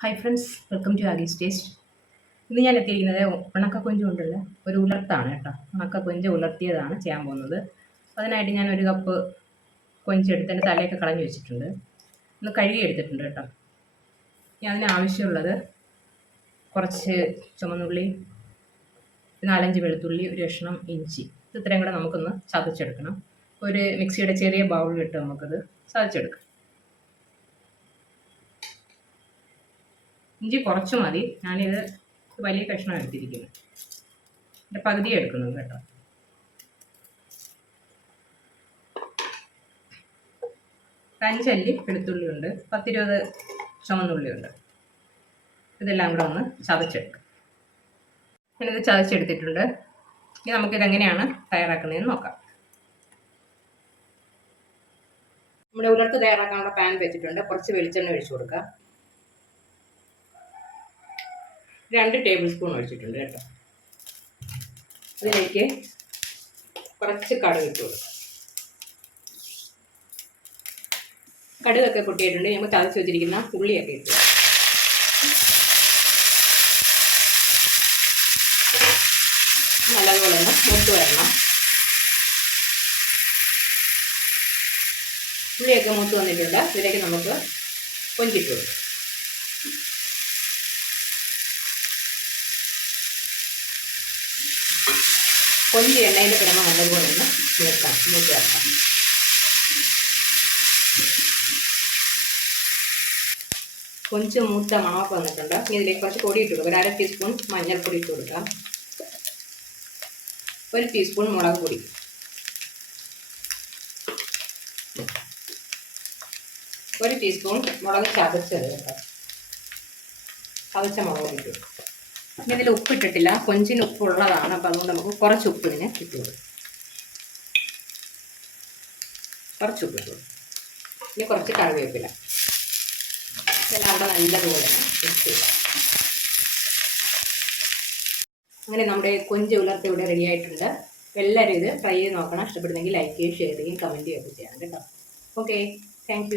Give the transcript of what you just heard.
Hi friends welcome to Aggie's taste ഇന്ന് ഞാൻ എത്തിയിരിക്കുന്നത് ഉണക്കക്കൊഞ്ച് കൊണ്ടുള്ള ഒരു ഉലർത്താണ് കേട്ടോ. ഉണക്കക്കൊഞ്ച് ഉലർത്തിയതാണ് ചെയ്യാൻ പോകുന്നത്. അതിനായിട്ട് ഞാൻ ഒരു കപ്പ് കൊഞ്ചെടുത്ത് എന്റെ തലയൊക്കെ കളഞ്ഞു വെച്ചിട്ടുണ്ട്. ഒന്ന് കഴുകി എടുത്തിട്ടുണ്ട് കേട്ടോ. ഞാൻ അതിന് ആവശ്യമുള്ളത് കുറച്ച് ചുമന്നുള്ളി നാലഞ്ച് വെളുത്തുള്ളി ഒരു കഷ്ണം ഇഞ്ചി. ഇത് ഇത്രയും കൂടെ നമുക്കൊന്ന് ചതച്ചെടുക്കണം. ഒരു മിക്സിയുടെ ചെറിയ ബൗളിലിട്ട് നമുക്കത് ചതച്ചെടുക്കാം. ഇഞ്ചി കുറച്ച് മതി. ഞാനിത് വലിയ കഷ്ണം എടുത്തിരിക്കുന്നു. എന്റെ പകുതി എടുക്കുന്നത് കേട്ടോ. അഞ്ചല്ലി വെളുത്തുള്ളി ഉണ്ട് പത്തിരുപത് ചുമന്നുള്ളി ഉണ്ട് ഇതെല്ലാം കൂടെ ഒന്ന് ചതച്ചെടുക്കും. ഞാനിത് ചതച്ചെടുത്തിട്ടുണ്ട്. ഇനി നമുക്കിത് എങ്ങനെയാണ് തയ്യാറാക്കുന്നതെന്ന് നോക്കാം. നമ്മുടെ ഉലർത്ത് തയ്യാറാക്കാനുള്ള പാൻ വെച്ചിട്ടുണ്ട്. കുറച്ച് വെളിച്ചെണ്ണ ഒഴിച്ചു കൊടുക്കാം. രണ്ട് ടേബിൾ സ്പൂൺ ഒഴിച്ചിട്ടുണ്ട് കേട്ടോ. അതിലേക്ക് കുറച്ച് കടുക് ഇട്ട് കൊടുക്കാം. കടുകൊക്കെ പൊട്ടിയിട്ടുണ്ട്. ഞങ്ങൾ തളിച്ച് വെച്ചിരിക്കുന്ന ഉള്ളിയൊക്കെ ഇട്ട് നല്ലതുപോലെ ഒന്ന് മുട്ട് വരണം. ഉള്ളിയൊക്കെ മൂത്ത് വന്നിട്ടുണ്ട്. ഇതിലേക്ക് നമുക്ക് കൊഞ്ചിട്ട് കൊടുക്കാം. കൊഞ്ച് എണ്ണയിൽ കിടന്ന് നല്ലതുപോലെ ഒന്ന് ചേർക്കാം മൂത്ത് ചേർക്കാം കൊഞ്ച് മൂത്ത മണമൊക്കെ വന്നിട്ടുണ്ട്. ഇനി ഇതിലേക്ക് കുറച്ച് പൊടി ഇട്ട് കൊടുക്കുക ഒരു അര ടീസ്പൂൺ മഞ്ഞൾപ്പൊടി ഇട്ട് കൊടുക്കാം. ഒരു ടീസ്പൂൺ മുളക് പൊടി. ഒരു ടീസ്പൂൺ മുളക് ചതച്ചത് കേട്ടോ. ചതച്ച മുളക് പൊടി ഇട്ട് കൊടുക്കാം. ഇനി ഇതിൽ ഉപ്പിട്ടിട്ടില്ല കൊഞ്ചിന് ഉപ്പുള്ളതാണ് അപ്പോൾ അതുകൊണ്ട് നമുക്ക് കുറച്ച് ഉപ്പ് ഇതിന് കിട്ടുള്ളൂ കുറച്ച് ഉപ്പ് കിട്ടുള്ളൂ ഇനി കുറച്ച് കറിവേപ്പില. ഇതെല്ലാം നല്ലതുപോലെ ചെയ്യാം അങ്ങനെ നമ്മുടെ കൊഞ്ച് ഉലർത്തി ഇവിടെ റെഡി ആയിട്ടുണ്ട്. എല്ലാവരും ഇത് ട്രൈ ചെയ്ത് നോക്കണം. ഇഷ്ടപ്പെടുന്നെങ്കിൽ ലൈക്ക് ചെയ്യുകയും ഷെയർ ചെയ്യുകയും കമന്റ് ചെയ്യുകയൊക്കെ ചെയ്യണം കേട്ടോ. Okay thank